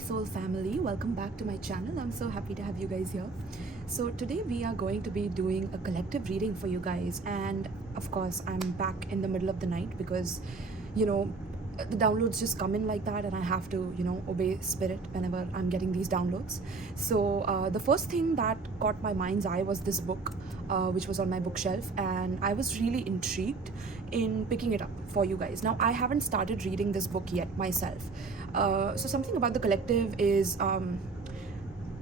soul family, welcome back to my channel. I'm so happy to have you guys here. So today we are going to be doing a collective reading for you guys, and of course I'm back in the middle of the night because the downloads just come in like that, and I have to obey spirit whenever I'm getting these downloads. So the first thing that caught my mind's eye was this book, which was on my bookshelf, and I was really intrigued in picking it up for you guys. Now I haven't started reading this book yet myself. So something about the collective is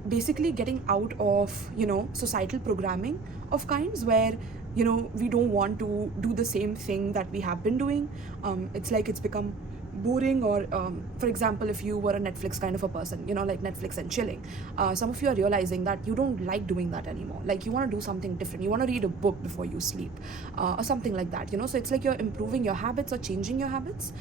basically getting out of societal programming of kinds where we don't want to do the same thing that we have been doing. It's like it's become boring, or for example, if you were a Netflix kind of a person, like Netflix and chilling, some of you are realizing that you don't like doing that anymore. Like you want to do something different, you want to read a book before you sleep, or something like that, so it's like you're improving your habits or changing your habits.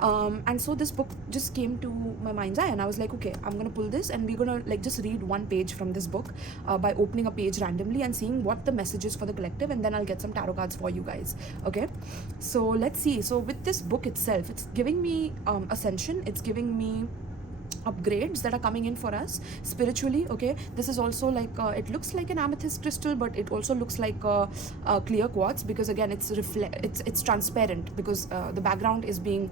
And so this book just came to my mind's eye, and I was like, okay, I'm gonna pull this and we're gonna like just read one page from this book by opening a page randomly and seeing what the message is for the collective, and then I'll get some tarot cards for you guys. Okay, so let's see. So with this book itself, it's giving me ascension, it's giving me upgrades that are coming in for us spiritually. Okay, this is also like it looks like an amethyst crystal, but it also looks like a clear quartz, because again it's transparent, because the background is being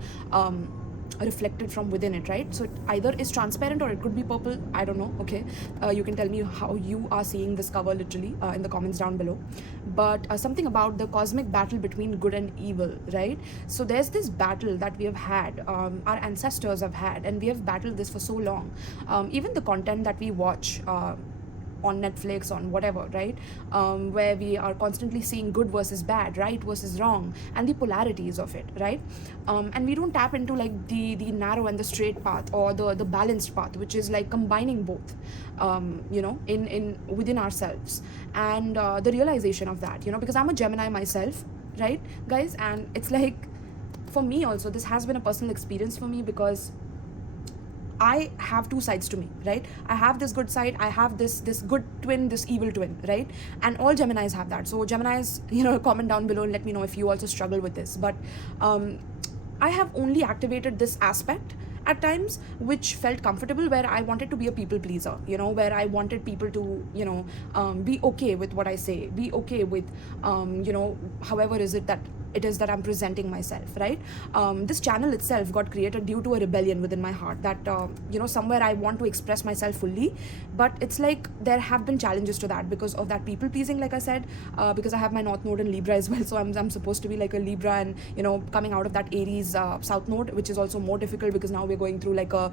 reflected from within it, right? So it either is transparent or it could be purple, I don't know. Okay, you can tell me how you are seeing this cover literally in the comments down below. But something about the cosmic battle between good and evil, right? So there's this battle that we have had, our ancestors have had, and we have battled this for so long. Even the content that we watch on Netflix, on whatever, right, where we are constantly seeing good versus bad, right versus wrong, and the polarities of it, right? And we don't tap into like the narrow and the straight path, or the balanced path, which is like combining both, in within ourselves, and the realization of that, because I'm a Gemini myself, right, guys, and it's like for me also this has been a personal experience for me, because I have two sides to me, right? I have this good side, I have this good twin, this evil twin, right? And all Geminis have that. So Geminis, comment down below and let me know if you also struggle with this. But I have only activated this aspect at times, which felt comfortable, where I wanted to be a people pleaser, where I wanted people to be okay with what I say, be okay with however it is that I'm presenting myself, right? This channel itself got created due to a rebellion within my heart, that somewhere I want to express myself fully, but it's like there have been challenges to that because of that people pleasing, like I said, because I have my North Node in Libra as well, so I'm supposed to be like a Libra, and coming out of that Aries South Node, which is also more difficult because now we're going through like a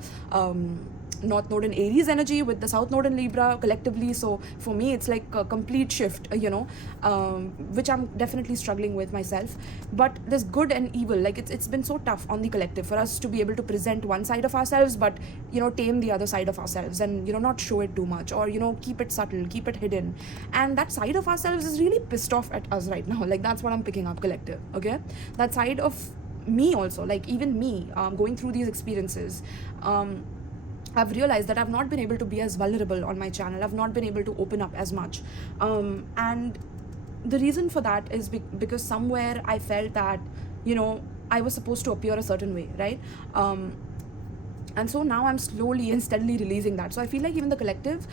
North Node in Aries energy with the South Node in Libra collectively. So for me it's like a complete shift, which I'm definitely struggling with myself. But there's good and evil, like it's been so tough on the collective for us to be able to present one side of ourselves, but tame the other side of ourselves, and not show it too much, or keep it subtle, keep it hidden. And that side of ourselves is really pissed off at us right now. Like that's what I'm picking up, collective. Okay, that side of me also, like even me going through these experiences, I've realized that I've not been able to be as vulnerable on my channel. I've not been able to open up as much. And the reason for that is because somewhere I felt that, I was supposed to appear a certain way, right? And so now I'm slowly and steadily releasing that. So I feel like even the collective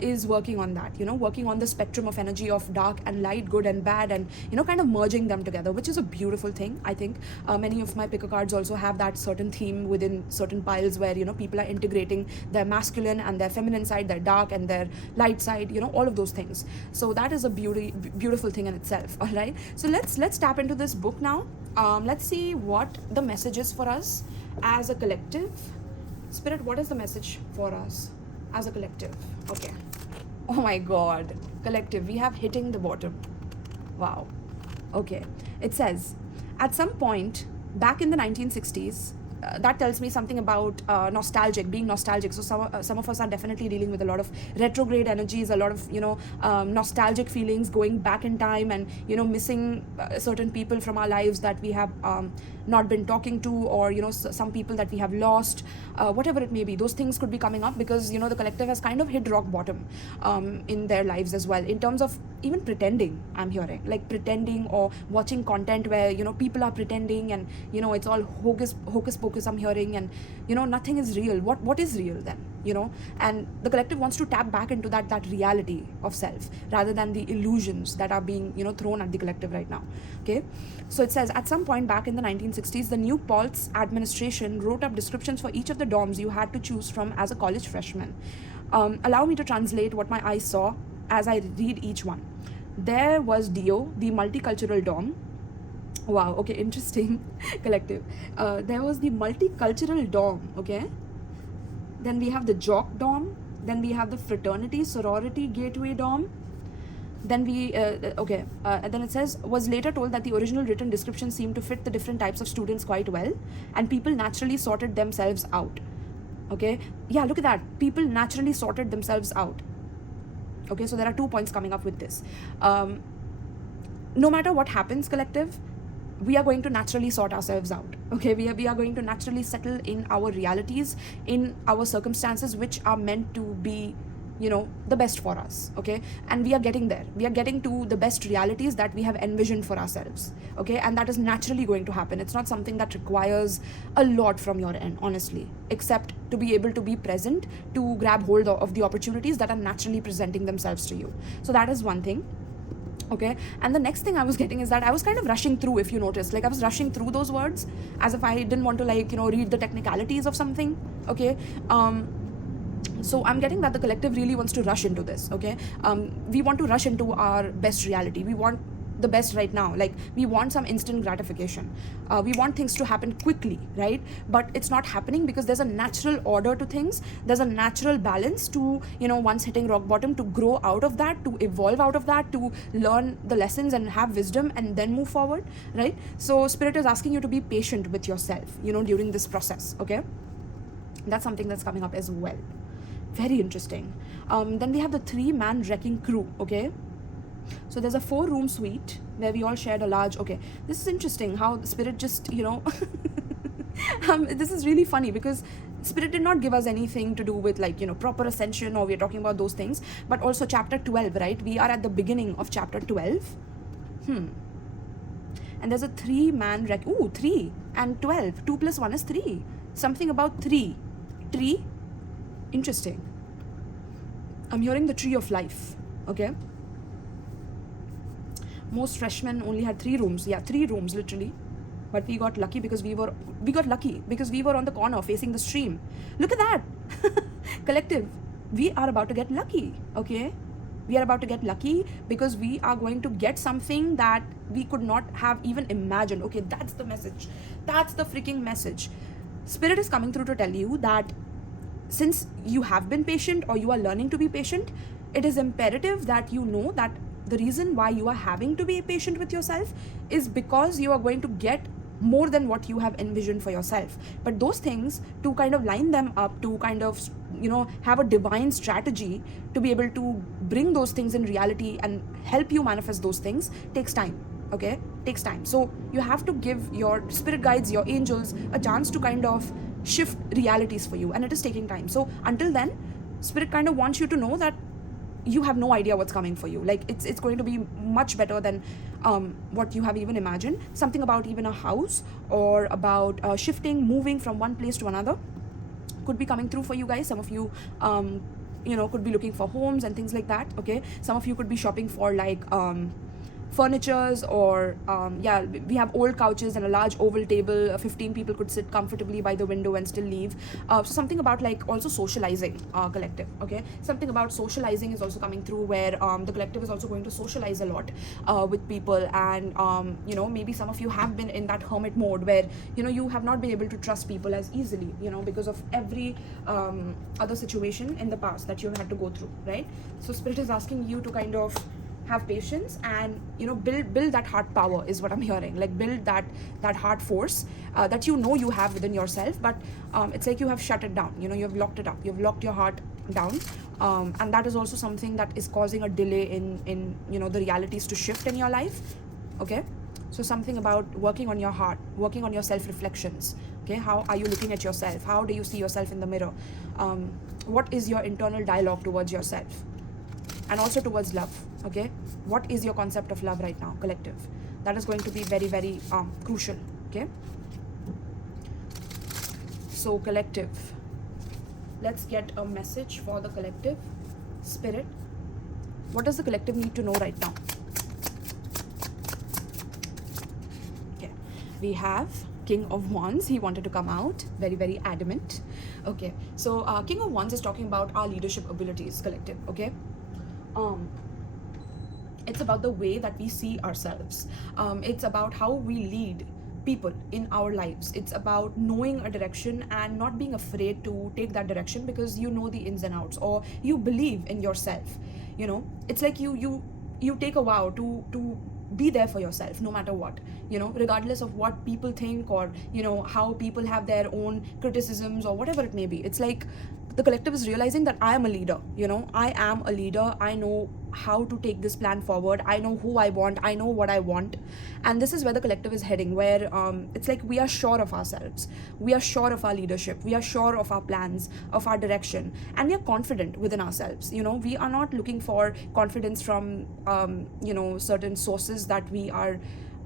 is working on that, working on the spectrum of energy of dark and light, good and bad, and, kind of merging them together, which is a beautiful thing, I think. Many of my picker cards also have that certain theme within certain piles where, people are integrating their masculine and their feminine side, their dark and their light side, all of those things. So that is a beautiful thing in itself, all right? So let's tap into this book now. Let's see what the message is for us as a collective. Spirit, what is the message for us as a collective? Okay. Oh my God. Collective, we have hitting the bottom. Wow. Okay. It says, at some point back in the 1960s, that tells me something about being nostalgic. So some of us are definitely dealing with a lot of retrograde energies, a lot of nostalgic feelings, going back in time, and missing certain people from our lives that we have not been talking to, or some people that we have lost, whatever it may be. Those things could be coming up because the collective has kind of hit rock bottom in their lives as well, in terms of even pretending. I'm hearing like pretending, or watching content where people are pretending, and it's all hocus pocus I'm hearing, and nothing is real. What is real then? and the collective wants to tap back into that reality of self rather than the illusions that are being thrown at the collective right now. Okay, so it says, at some point back in the 1960s, the new Pulse administration wrote up descriptions for each of the dorms you had to choose from as a college freshman. Allow me to translate what my eyes saw as I read each one. There was DO, the multicultural dorm. Wow, okay, interesting. Collective. There was the multicultural dorm, okay? Then we have the jock dorm. Then we have the fraternity, sorority, gateway dorm. Then then it says, was later told that the original written description seemed to fit the different types of students quite well, and people naturally sorted themselves out. Okay, yeah, look at that. People naturally sorted themselves out. Okay, so there are 2 points coming up with this. No matter what happens, collective, we are going to naturally sort ourselves out. Okay, we are going to naturally settle in our realities, in our circumstances, which are meant to be the best for us. Okay, and we are getting there. We are getting to the best realities that we have envisioned for ourselves. Okay, and that is naturally going to happen. It's not something that requires a lot from your end, honestly, except to be able to be present, to grab hold of the opportunities that are naturally presenting themselves to you. So that is one thing. Okay, and the next thing I was getting is that I was kind of rushing through, if you noticed, like I was rushing through those words as if I didn't want to read the technicalities of something. Okay, so I'm getting that the collective really wants to rush into this. Okay, we want to rush into our best reality. We want the best right now. Like, we want some instant gratification. We want things to happen quickly, right? But it's not happening because there's a natural order to things. There's a natural balance to, once hitting rock bottom, to grow out of that, to evolve out of that, to learn the lessons and have wisdom and then move forward, right? So Spirit is asking you to be patient with yourself, during this process. Okay, that's something that's coming up as well. Very interesting. Then we have the 3-man wrecking crew. Okay, so there's a 4-room suite where we all shared a large. Okay, this is interesting how the Spirit just this is really funny because Spirit did not give us anything to do with proper ascension, or we're talking about those things, but also chapter 12, right? We are at the beginning of chapter 12. And there's a 3-man wreck. 3 and 12, 2 plus 1 is 3. Something about 3 tree. Interesting. I'm hearing the tree of life. Okay, most freshmen only had 3 rooms. Yeah, 3 rooms literally, but we got lucky because we were on the corner facing the stream. Look at that. Collective, we are about to get lucky. Okay, we are about to get lucky because we are going to get something that we could not have even imagined. Okay, that's the message. That's the freaking message. Spirit is coming through to tell you that since you have been patient, or you are learning to be patient, it is imperative that you know that the reason why you are having to be patient with yourself is because you are going to get more than what you have envisioned for yourself. But those things, to kind of line them up, to kind of have a divine strategy to be able to bring those things in reality and help you manifest those things, takes time. Okay, takes time. So you have to give your spirit guides, your angels, a chance to kind of shift realities for you, and it is taking time. So until then, Spirit kind of wants you to know that you have no idea what's coming for you. Like, it's going to be much better than what you have even imagined. Something about even a house, or about shifting, moving from one place to another, could be coming through for you guys. Some of you could be looking for homes and things like that. Okay, some of you could be shopping for furnitures, or we have old couches and a large oval table. 15 people could sit comfortably by the window and still leave. So something about also socializing, collective. Okay, something about socializing is also coming through, where the collective is also going to socialize a lot with people, and maybe some of you have been in that hermit mode where you have not been able to trust people as easily, because of every other situation in the past that you have had to go through, right? So Spirit is asking you to kind of have patience and build that heart power, is what I'm hearing. Like, build that heart force that you have within yourself, but it's like you have shut it down. You have locked it up. You've locked your heart down, and that is also something that is causing a delay in the realities to shift in your life. Okay, so something about working on your heart, working on your self-reflections. Okay, how are you looking at yourself? How do you see yourself in the mirror? What is your internal dialogue towards yourself, and also towards love? Okay, what is your concept of love right now, collective? That is going to be very, very crucial. Okay, so collective, let's get a message for the collective. Spirit, what does the collective need to know right now? Okay, we have King of Wands. He wanted to come out, very, very adamant. Okay, so King of Wands is talking about our leadership abilities, collective. Okay, it's about the way that we see ourselves. It's about how we lead people in our lives. It's about knowing a direction and not being afraid to take that direction because you know the ins and outs, or you believe in yourself. You know, it's like you take a vow to be there for yourself no matter what, you know, regardless of what people think, or you know, how people have their own criticisms or whatever it may be. It's like the collective is realizing that I am a leader, you know, I am a leader. I know how to take this plan forward. I know who I want. I know what I want. And this is where the collective is heading, where it's like we are sure of ourselves. We are sure of our leadership. We are sure of our plans, of our direction. And we are confident within ourselves. You know, we are not looking for confidence from, you know, certain sources that we are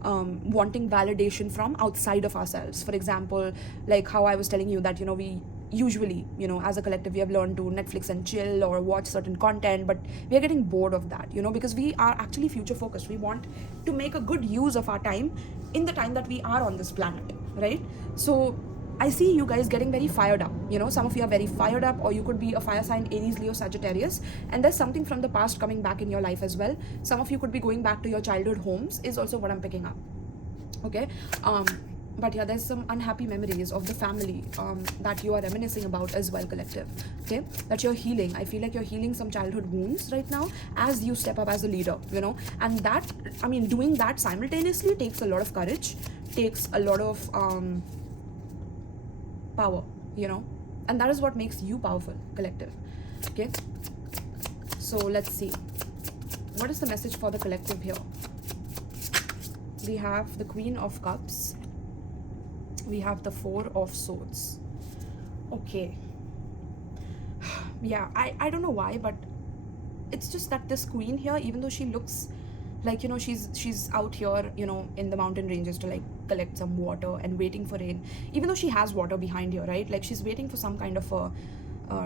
wanting validation from outside of ourselves. For example, like how I was telling you that, you know, we usually, you know, as a collective, we have learned to Netflix and chill or watch certain content, but we are getting bored of that, you know, because we are actually future focused. We want to make a good use of our time in the time that we are on this planet, right? So I see you guys getting very fired up. You know, some of you are very fired up, or you could be a fire sign, Aries, Leo, Sagittarius, and there's something from the past coming back in your life as well. Some of you could be going back to your childhood homes, is also what I'm picking up. Okay, but yeah, there's some unhappy memories of the family that you are reminiscing about as well, collective. Okay, that you're healing. I feel like you're healing some childhood wounds right now as you step up as a leader, you know. And that, I mean, doing that simultaneously takes a lot of courage, takes a lot of power, you know, and that is what makes you powerful, collective. Okay, so let's see, what is the message for the collective here? We have the Queen of Cups. We have the Four of Swords. Okay. Yeah, I don't know why, but it's just that this queen here, even though she looks like, you know, she's out here, you know, in the mountain ranges to like collect some water and waiting for rain, even though she has water behind her, right? Like she's waiting for some kind of a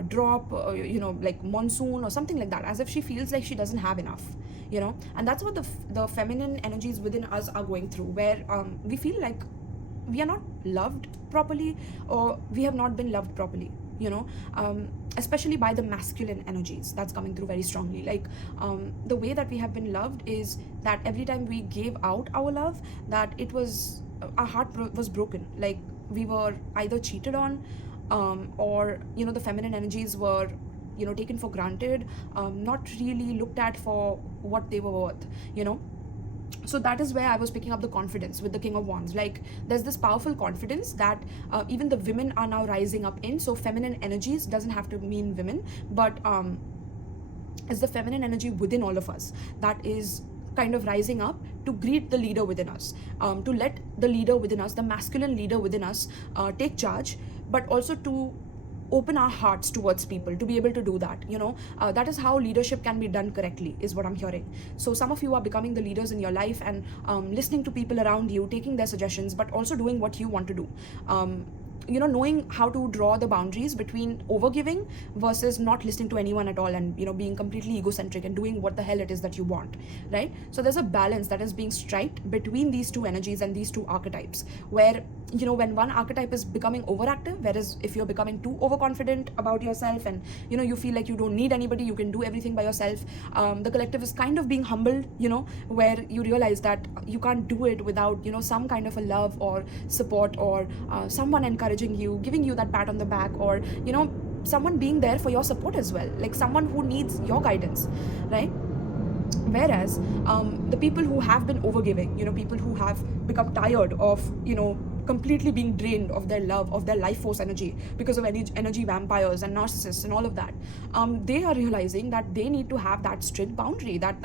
drop, you know, like monsoon or something like that, as if she feels like she doesn't have enough, you know. And that's what the feminine energies within us are going through, where we feel like we are not loved properly, or we have not been loved properly, you know, especially by the masculine energies that's coming through very strongly. Like the way that we have been loved is that every time we gave out our love, that it was, our heart was broken. Like we were either cheated on, or, you know, the feminine energies were, you know, taken for granted, not really looked at for what they were worth, you know. So that is where I was picking up the confidence with the King of Wands. Like there's this powerful confidence that even the women are now rising up in. So feminine energies doesn't have to mean women, but it's the feminine energy within all of us that is kind of rising up to greet the leader within us, to let the leader within us, the masculine leader within us, take charge, but also to open our hearts towards people, to be able to do that, you know. That is how leadership can be done correctly, is what I'm hearing. So some of you are becoming the leaders in your life, and listening to people around you, taking their suggestions, but also doing what you want to do. You know, knowing how to draw the boundaries between overgiving versus not listening to anyone at all, and, you know, being completely egocentric and doing what the hell it is that you want, right? So there's a balance that is being striked between these two energies and these two archetypes, where, you know, when one archetype is becoming overactive, whereas if you're becoming too overconfident about yourself, and, you know, you feel like you don't need anybody, you can do everything by yourself, the collective is kind of being humbled, you know, where you realize that you can't do it without, you know, some kind of a love or support, or someone encouraging you, giving you that pat on the back, or, you know, someone being there for your support as well, like someone who needs your guidance, right? Whereas the people who have been overgiving, you know, people who have become tired of, you know, completely being drained of their love, of their life force energy, because of energy vampires and narcissists and all of that, they are realizing that they need to have that strict boundary, that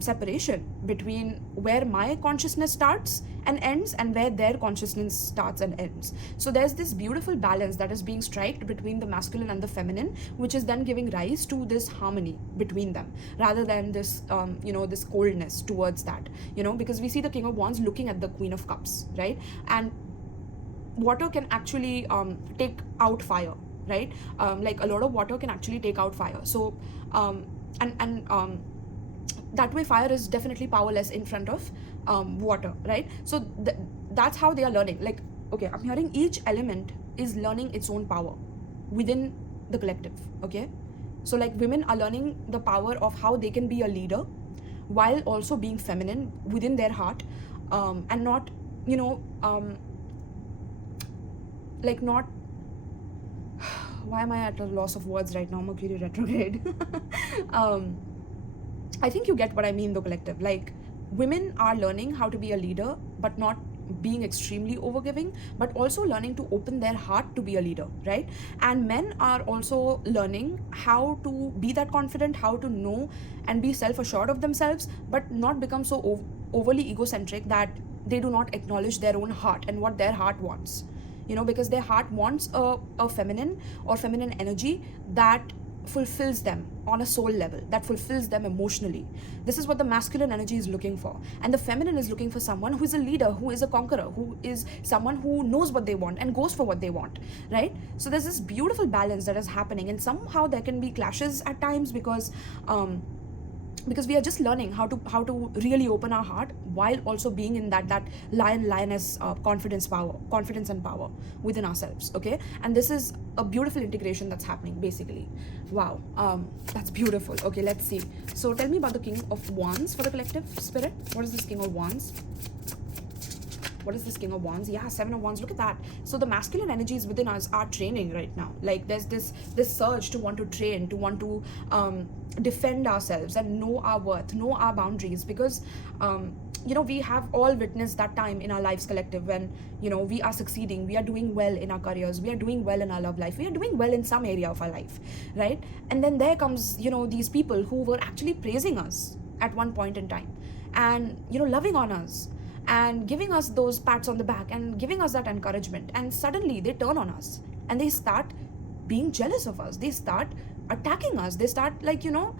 separation between where my consciousness starts and ends, and where their consciousness starts and ends. So there's this beautiful balance that is being striked between the masculine and the feminine, which is then giving rise to this harmony between them, rather than this you know, this coldness towards that, you know, because we see the King of Wands looking at the Queen of Cups, right? And water can actually take out fire, right? Like a lot of water can actually take out fire. So that way fire is definitely powerless in front of water, right? So that's how they are learning. Like, okay, I'm hearing each element is learning its own power within the collective. Okay, so like women are learning the power of how they can be a leader while also being feminine within their heart, and not, you know, like not why am I at a loss of words right now? Mercury retrograde. I think you get what I mean, the collective. Like, women are learning how to be a leader, but not being extremely overgiving, but also learning to open their heart to be a leader, right? And men are also learning how to be that confident, how to know and be self-assured of themselves, but not become so overly egocentric that they do not acknowledge their own heart and what their heart wants. You know, because their heart wants a feminine or feminine energy that fulfills them on a soul level, that fulfills them emotionally. This is what the masculine energy is looking for, and the feminine is looking for someone who is a leader, who is a conqueror, who is someone who knows what they want and goes for what they want, right? So there's this beautiful balance that is happening, and somehow there can be clashes at times because we are just learning how to really open our heart while also being in that lioness confidence and power within ourselves. Okay, and this is a beautiful integration that's happening basically. Wow, that's beautiful. Okay, let's see. So tell me about the King of Wands for the collective spirit. What is this King of Wands? What is this King of Wands? Yeah, Seven of Wands. Look at that. So the masculine energies within us are training right now. Like, there's this surge to want to train, to want to defend ourselves and know our worth, know our boundaries, because you know, we have all witnessed that time in our lives collective when, you know, we are succeeding, we are doing well in our careers, we are doing well in our love life, we are doing well in some area of our life, right? And then there comes, you know, these people who were actually praising us at one point in time, and, you know, loving on us and giving us those pats on the back and giving us that encouragement, and suddenly they turn on us and they start being jealous of us, they start attacking us, they start, like, you know,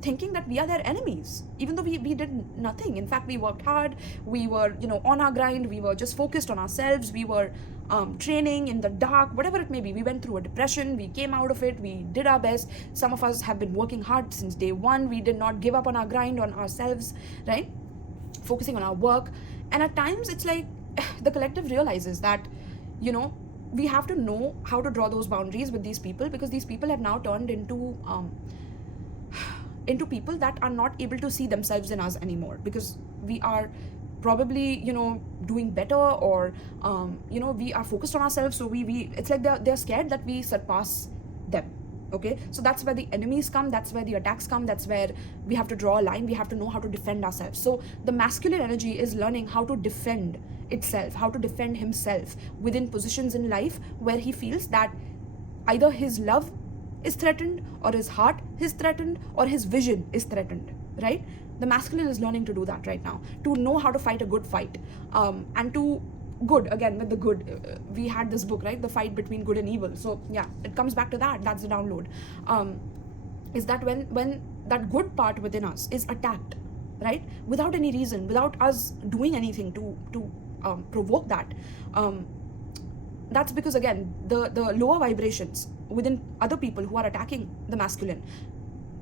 thinking that we are their enemies, even though we did nothing. In fact, we worked hard, we were, you know, on our grind, we were just focused on ourselves, we were training in the dark, whatever it may be. We went through a depression, we came out of it, we did our best. Some of us have been working hard since day one, we did not give up on our grind, on ourselves, right? Focusing on our work. And at times it's like the collective realizes that, you know, we have to know how to draw those boundaries with these people, because these people have now turned into people that are not able to see themselves in us anymore, because we are probably, you know, doing better, or you know, we are focused on ourselves, so we it's like they're scared that we surpass them. Okay, so that's where the enemies come, that's where the attacks come, that's where we have to draw a line, we have to know how to defend ourselves. So the masculine energy is learning how to defend itself, how to defend himself within positions in life where he feels that either his love is threatened, or his heart is threatened, or his vision is threatened, right? The masculine is learning to do that right now, to know how to fight a good fight, and to good, again with the good, we had this book, right, The Fight Between Good and Evil. So yeah, it comes back to that. That's the download. Is that when that good part within us is attacked, right, without any reason, without us doing anything to provoke that, that's because, again, the lower vibrations within other people who are attacking the masculine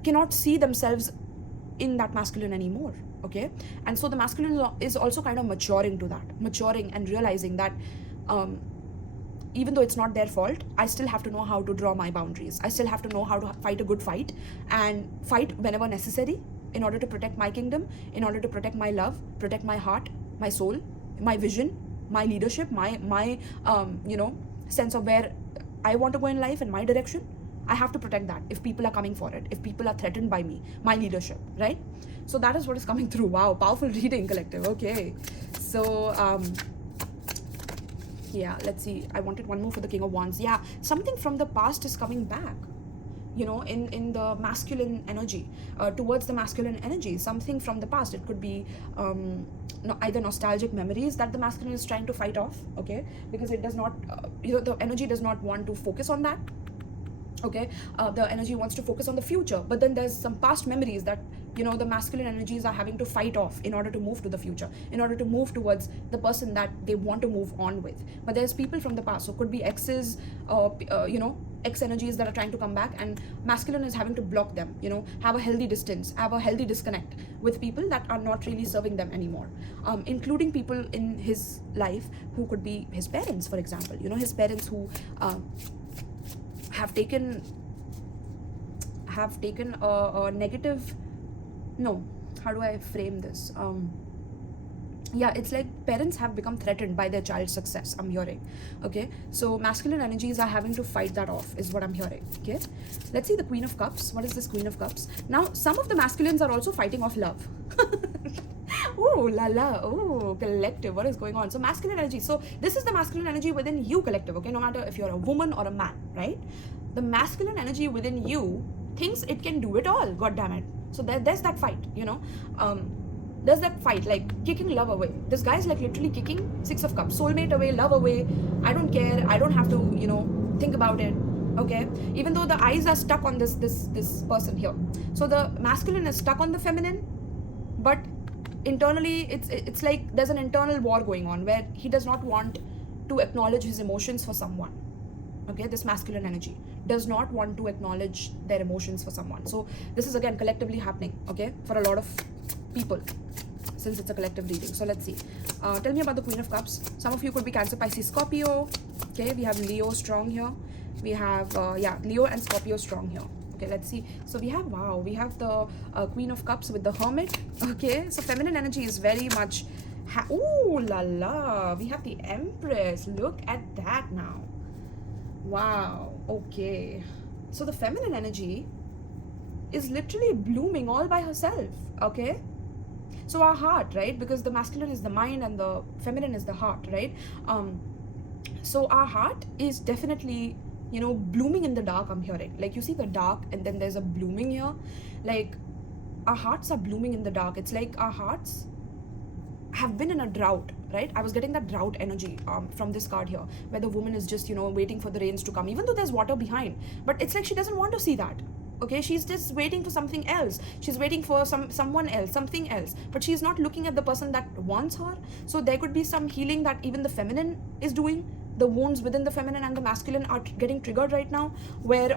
cannot see themselves in that masculine anymore. Okay, and so the masculine is also kind of maturing and realizing that even though it's not their fault, I still have to know how to draw my boundaries, I still have to know how to fight a good fight, and fight whenever necessary, in order to protect my kingdom, in order to protect my love, protect my heart, my soul, my vision, my leadership, my you know, sense of where I want to go in life and my direction. I have to protect that if people are coming for it, if people are threatened by me, my leadership, right? So that is what is coming through. Wow, powerful reading, collective. Okay, so yeah, let's see. I wanted one more for the King of Wands. Yeah, something from the past is coming back, you know, in the masculine energy, towards the masculine energy, something from the past. It could be either nostalgic memories that the masculine is trying to fight off, okay, because it does not, you know, the energy does not want to focus on that. Okay, the energy wants to focus on the future, but then there's some past memories that, you know, the masculine energies are having to fight off in order to move to the future, in order to move towards the person that they want to move on with. But there's people from the past, so could be exes, you know, X energies that are trying to come back, and masculine is having to block them, have a healthy distance, have a healthy disconnect with people that are not really serving them anymore, including people in his life who could be his parents, for example, his parents who have taken a negative, no, how do I frame this? Yeah, it's like parents have become threatened by their child's success, I'm hearing. Okay, so masculine energies are having to fight that off, is what I'm hearing. Okay, let's see the Queen of Cups. What is this Queen of Cups? Now, some of the masculines are also fighting off love. Oh la la, oh collective, what is going on? So masculine energy, so this is the masculine energy within you, collective. Okay, no matter if you're a woman or a man, right? The masculine energy within you thinks it can do it all, god damn it. So there's that fight, there's that fight, like kicking love away. This guy's like literally kicking Six of Cups, soulmate away, love away. I don't care, I don't have to, think about it. Okay, even though the eyes are stuck on this person here. So the masculine is stuck on the feminine, but internally it's like there's an internal war going on where he does not want to acknowledge his emotions for someone. Okay, this masculine energy does not want to acknowledge their emotions for someone. So this is again collectively happening, okay, for a lot of people, since it's a collective reading. So let's see, tell me about the Queen of Cups. Some of you could be Cancer, Pisces, Scorpio. Okay, we have Leo strong here. We have Leo and Scorpio strong here. Okay, let's see. So we have, wow, we have the Queen of Cups with the Hermit. Okay, so feminine energy is very much ooh la la, we have the Empress. Look at that now. Wow, okay, so the feminine energy is literally blooming all by herself. Okay, so our heart, right, because the masculine is the mind and the feminine is the heart, right? So our heart is definitely, blooming in the dark, I'm hearing. Like, you see the dark and then there's a blooming here. Like, our hearts are blooming in the dark. It's like our hearts have been in a drought, right? I was getting that drought energy from this card here, where the woman is just, waiting for the rains to come, even though there's water behind. But it's like she doesn't want to see that. Okay, she's just waiting for something else. She's waiting for someone else, something else. But she's not looking at the person that wants her. So there could be some healing that even the feminine is doing. The wounds within the feminine and the masculine are getting triggered right now, where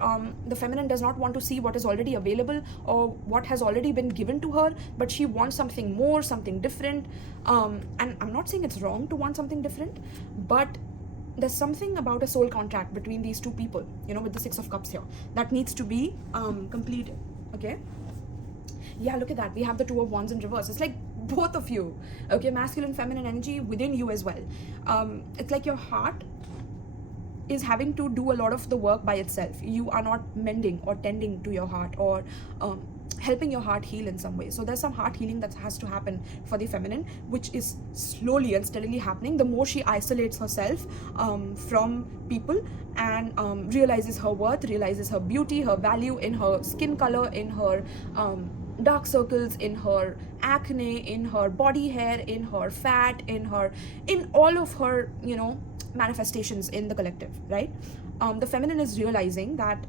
the feminine does not want to see what is already available or what has already been given to her, but she wants something more, something different. And I'm not saying it's wrong to want something different, but there's something about a soul contract between these two people, with the Six of Cups here, that needs to be completed. Okay, yeah, look at that. We have the Two of Wands in reverse. It's like both of you, okay, masculine, feminine energy within you as well. It's like your heart is having to do a lot of the work by itself. You are not mending or tending to your heart or helping your heart heal in some way. So there's some heart healing that has to happen for the feminine, which is slowly and steadily happening. The more she isolates herself from people and realizes her worth, realizes her beauty, her value in her skin color, in her dark circles, in her acne, in her body hair, in her fat, in all of her, manifestations in the collective, right? The feminine is realizing that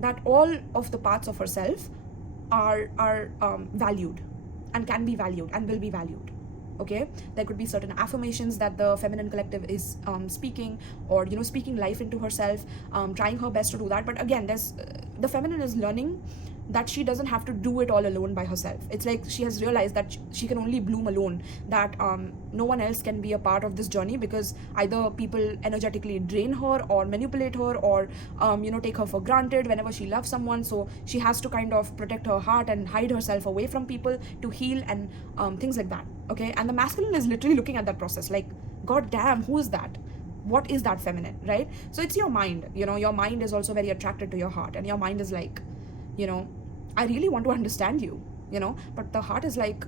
that all of the parts of herself are valued and can be valued and will be valued. Okay, there could be certain affirmations that the feminine collective is speaking, or speaking life into herself, trying her best to do that. But again, there's the feminine is learning that she doesn't have to do it all alone by herself. It's like she has realized that she can only bloom alone, that no one else can be a part of this journey, because either people energetically drain her or manipulate her or take her for granted whenever she loves someone. So she has to kind of protect her heart and hide herself away from people to heal and things like that. Okay, and the masculine is literally looking at that process like, god damn, who is that? What is that feminine, right? So it's your mind. Your mind is also very attracted to your heart, and your mind is like, I really want to understand you, but the heart is like,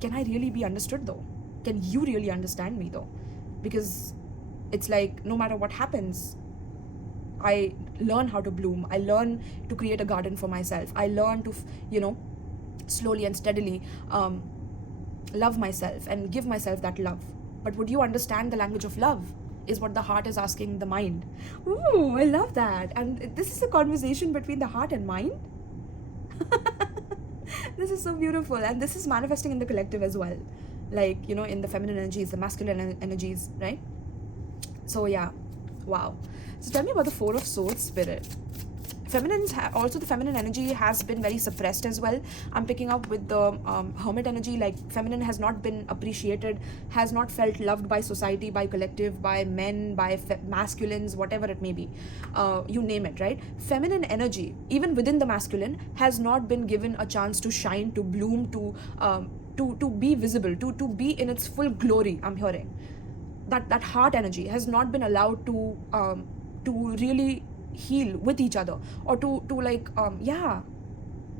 can I really be understood though? Can you really understand me though? Because it's like, no matter what happens, I learn how to bloom. I learn to create a garden for myself. I learn to, slowly and steadily love myself and give myself that love. But would you understand the language of love? Is what the heart is asking the mind. Ooh, I love that. And this is a conversation between the heart and mind. This is so beautiful, and this is manifesting in the collective as well, like in the feminine energies, the masculine energies, right? So yeah, Wow. So tell me about the Four of Swords, Spirit. Also the feminine energy has been very suppressed as well. I'm picking up with the hermit energy, like feminine has not been appreciated, has not felt loved by society, by collective, by men, by masculines, whatever it may be, you name it, right? Feminine energy, even within the masculine, has not been given a chance to shine, to bloom, to be visible, to be in its full glory. I'm hearing that heart energy has not been allowed to really heal with each other, or to like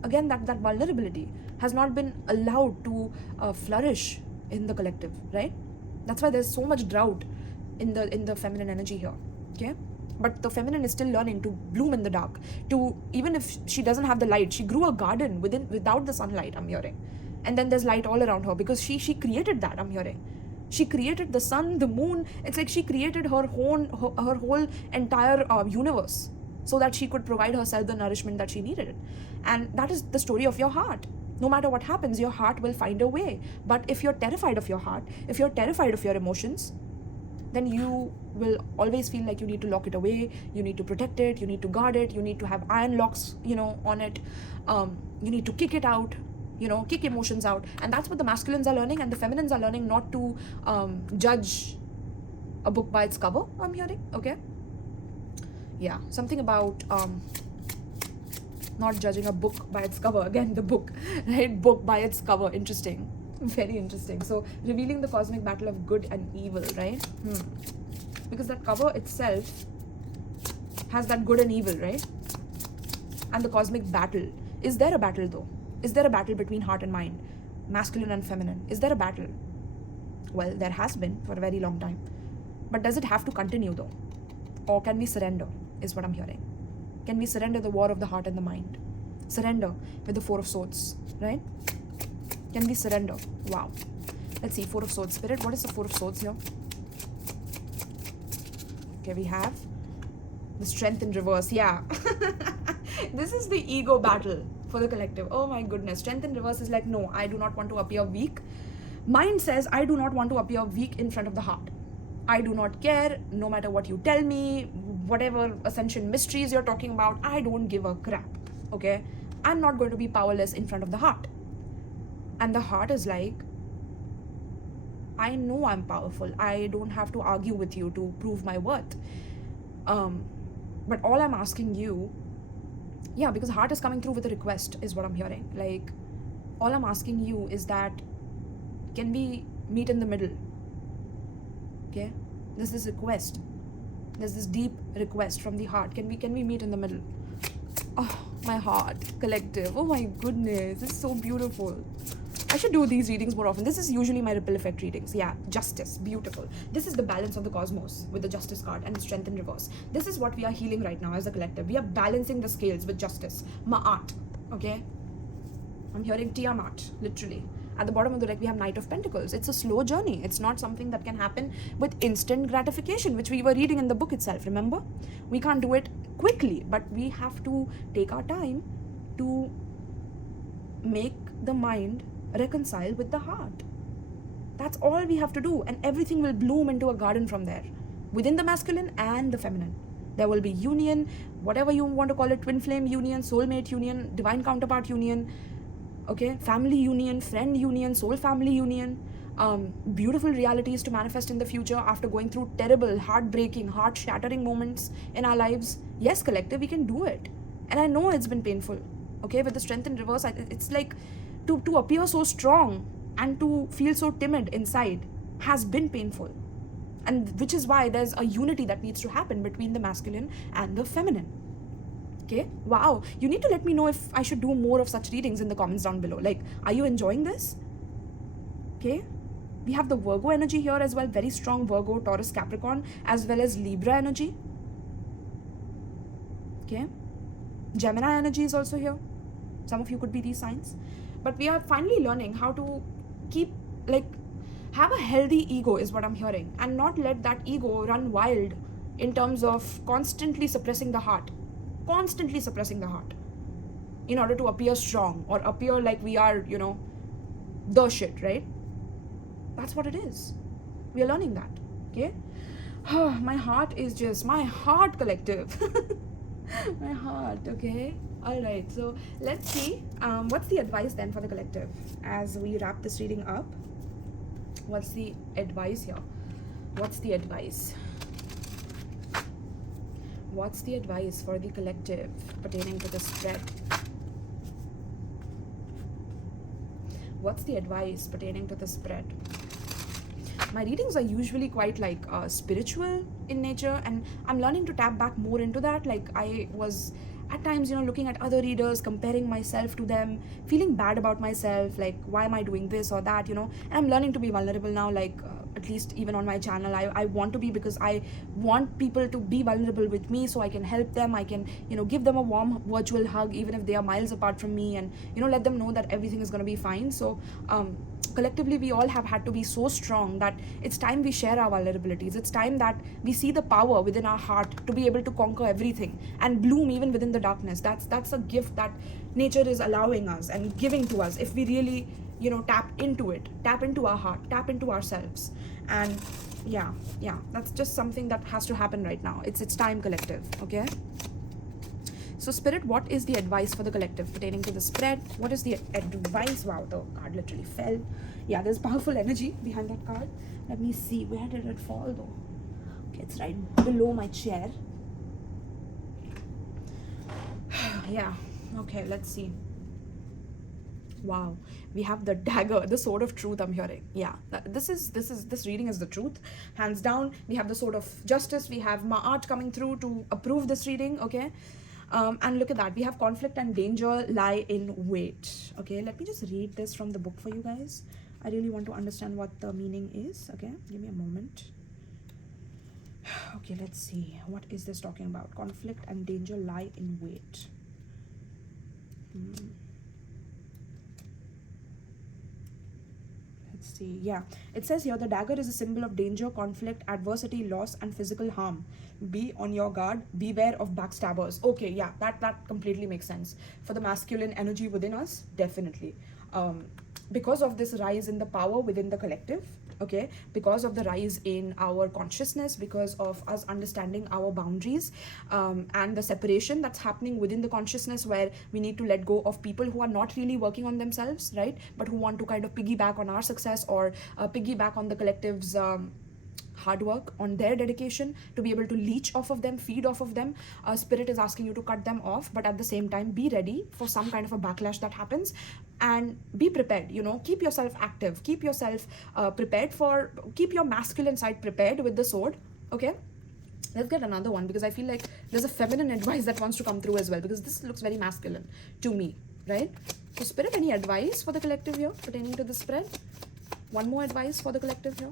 again, that vulnerability has not been allowed to flourish in the collective, right? That's why there's so much drought in the feminine energy here. Okay, but the feminine is still learning to bloom in the dark, to, even if she doesn't have the light, she grew a garden without the sunlight, I'm hearing, and then there's light all around her because she created that. I'm hearing she created the sun, the moon. It's like she created her whole entire universe, so that she could provide herself the nourishment that she needed. And that is the story of your heart. No matter what happens, your heart will find a way. But if you're terrified of your heart, if you're terrified of your emotions, then you will always feel like you need to lock it away, you need to protect it, you need to guard it, you need to have iron locks, on it. You need to kick it out, kick emotions out. And that's what the masculines are learning, and the feminines are learning not to judge a book by its cover, I'm hearing. Okay, yeah, something about not judging a book by its cover. Again, the book, right? Book by its cover. Interesting. Very interesting. So revealing the cosmic battle of good and evil, right? Because that cover itself has that good and evil, right? And the cosmic battle. Is there a battle though? Is there a battle between heart and mind, masculine and feminine? Is there a battle? Well, there has been for a very long time. But does it have to continue though? Or can we surrender, is what I'm hearing. Can we surrender the war of the heart and the mind? Surrender with the Four of Swords, right? Can we surrender? Wow. Let's see, Four of Swords. Spirit, what is the Four of Swords here? Okay, we have the Strength in reverse. Yeah. This is the ego battle for the collective. Oh my goodness. Strength in reverse is like, no, I do not want to appear weak. Mind says, I do not want to appear weak in front of the heart. I do not care, no matter what you tell me, whatever ascension mysteries you're talking about, I don't give a crap, okay? I'm not going to be powerless in front of the heart. And the heart is like, I know I'm powerful. I don't have to argue with you to prove my worth. But all I'm asking you, yeah, because heart is coming through with a request, is what I'm hearing. Like, all I'm asking you is that, can we meet in the middle? Okay, there's this request, there's this deep request from the heart. Can we meet in the middle? Oh, my heart collective, oh my goodness, it's so beautiful. I should do these readings more often. This is usually my ripple effect readings. Yeah, justice, beautiful. This is the balance of the cosmos with the justice card and the strength in reverse. This is what we are healing right now as a collective. We are balancing the scales with justice. Ma'at, okay? I'm hearing Tiamat, literally. At the bottom of the deck, we have Knight of Pentacles. It's a slow journey. It's not something that can happen with instant gratification, which we were reading in the book itself, remember? We can't do it quickly, but we have to take our time to make the mind reconcile with the heart. That's all we have to do, and everything will bloom into a garden from there, within the masculine and the feminine. There will be union, whatever you want to call it, twin flame union, soulmate union, divine counterpart union, okay, family union, friend union, soul family union, beautiful realities to manifest in the future after going through terrible, heartbreaking, heart-shattering moments in our lives. Yes, collective, we can do it. And I know it's been painful, okay, with the strength in reverse. It's like to appear so strong and to feel so timid inside has been painful. And which is why there's a unity that needs to happen between the masculine and the feminine. Okay, wow, you need to let me know if I should do more of such readings in the comments down below. Like, are you enjoying this? Okay, we have the Virgo energy here as well, very strong Virgo, Taurus, Capricorn, as well as Libra energy. Okay, Gemini energy is also here. Some of you could be these signs. But we are finally learning how to have a healthy ego, is what I'm hearing, and not let that ego run wild in terms of constantly suppressing the heart in order to appear strong or appear like we are, the shit, right? That's what it is. We are learning that, okay? My heart is just my heart, collective. My heart. Okay, all right, so let's see what's the advice then for the collective as we wrap this reading up. What's the advice here? What's the advice? What's the advice for the collective pertaining to the spread? What's the advice pertaining to the spread? My readings are usually quite like spiritual in nature, and I'm learning to tap back more into that. Like, I was at times, looking at other readers, comparing myself to them, feeling bad about myself, like, why am I doing this or that, and I'm learning to be vulnerable now, like, at least even on my channel, I want to be, because I want people to be vulnerable with me so I can help them. I can, give them a warm virtual hug even if they are miles apart from me, and, let them know that everything is going to be fine. So collectively, we all have had to be so strong that it's time we share our vulnerabilities. It's time that we see the power within our heart to be able to conquer everything and bloom even within the darkness. That's a gift that nature is allowing us and giving to us if we really, tap into it, tap into our heart, tap into ourselves. And yeah, that's just something that has to happen right now. It's time, collective. Okay, so Spirit, what is the advice for the collective pertaining to the spread? What is the advice? Wow, the card literally fell. Yeah, there's powerful energy behind that card. Let me see, where did it fall though? Okay, it's right below my chair. Yeah, okay, let's see. Wow, we have the dagger, the sword of truth. I'm hearing, yeah, this reading is the truth, hands down. We have the sword of justice. We have Ma'at coming through to approve this reading. Okay, and look at that, we have conflict and danger lie in wait. Okay, let me just read this from the book for you guys. I really want to understand what the meaning is. Okay, give me a moment. Okay, let's see, what is this talking about? Conflict and danger lie in wait. See, yeah, it says here the dagger is a symbol of danger, conflict, adversity, loss, and physical harm. Be on your guard, beware of backstabbers. Okay, yeah, that completely makes sense for the masculine energy within us. Definitely, because of this rise in the power within the collective. Okay, because of the rise in our consciousness, because of us understanding our boundaries, and the separation that's happening within the consciousness, where we need to let go of people who are not really working on themselves, right, but who want to kind of piggyback on our success, or piggyback on the collective's hard work, on their dedication, to be able to leech off of them, feed off of them. Spirit is asking you to cut them off, but at the same time be ready for some kind of a backlash that happens, and be prepared. Keep yourself active, keep yourself prepared for, keep your masculine side prepared with the sword. Okay, let's get another one, because I feel like there's a feminine advice that wants to come through as well, because this looks very masculine to me, right? So Spirit, any advice for the collective here pertaining to the spread? One more advice for the collective here.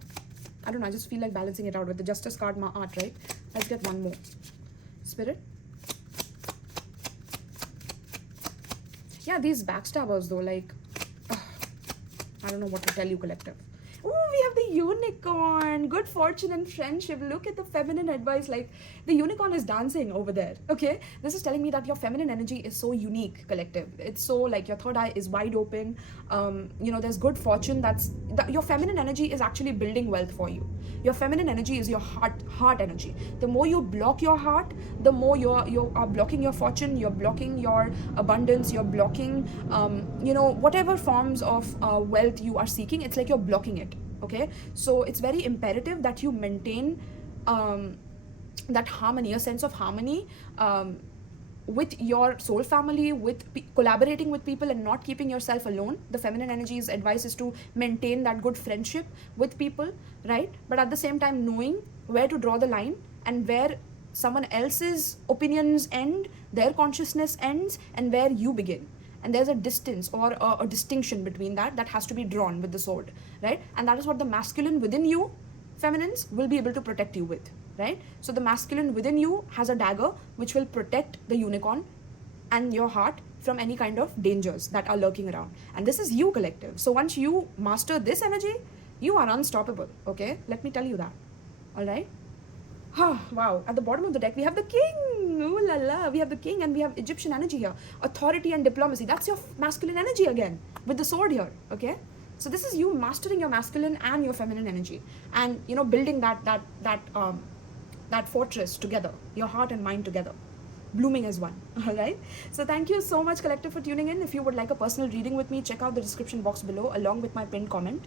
I don't know, I just feel like balancing it out with the Justice card, Ma'at, right? Let's get one more. Spirit. Yeah, these backstabbers though, like, I don't know what to tell you, collective. Oh, we have the unicorn. Good fortune and friendship. Look at the feminine advice. Like, the unicorn is dancing over there. Okay, this is telling me that your feminine energy is so unique, collective. It's so, like, your third eye is wide open. There's good fortune. Your feminine energy is actually building wealth for you. Your feminine energy is your heart energy. The more you block your heart, the more you are blocking your fortune, you're blocking your abundance, you're blocking whatever forms of wealth you are seeking. It's like you're blocking it. Okay, so it's very imperative that you maintain that harmony, a sense of harmony, with your soul family, with collaborating with people, and not keeping yourself alone. The feminine energy's advice is to maintain that good friendship with people, right? But at the same time, knowing where to draw the line, and where someone else's opinions end, their consciousness ends, and where you begin. And there's a distance or a distinction between that has to be drawn with the sword, right? And that is what the masculine within you, feminines, will be able to protect you with, right? So the masculine within you has a dagger which will protect the unicorn and your heart from any kind of dangers that are lurking around. And this is you, collective. So once you master this energy, you are unstoppable. Okay, let me tell you that. All right. Wow, at the bottom of the deck we have the king. Ooh la la, we have the king, and we have Egyptian energy here, authority and diplomacy. That's your masculine energy again with the sword here. Okay, so this is you mastering your masculine and your feminine energy, and building that that fortress together, your heart and mind together, blooming as one. All right, so thank you so much, collective, for tuning in. If you would like a personal reading with me, check out the description box below along with my pinned comment.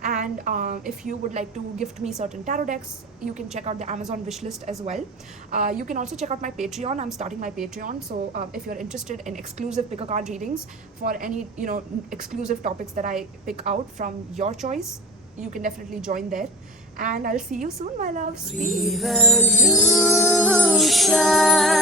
And if you would like to gift me certain tarot decks, you can check out the Amazon wishlist as well. You can also check out my Patreon. I'm starting my Patreon, so if you're interested in exclusive pick a card readings for any exclusive topics that I pick out from your choice, you can definitely join there. And I'll see you soon, my loves. Peace. Vrievolution.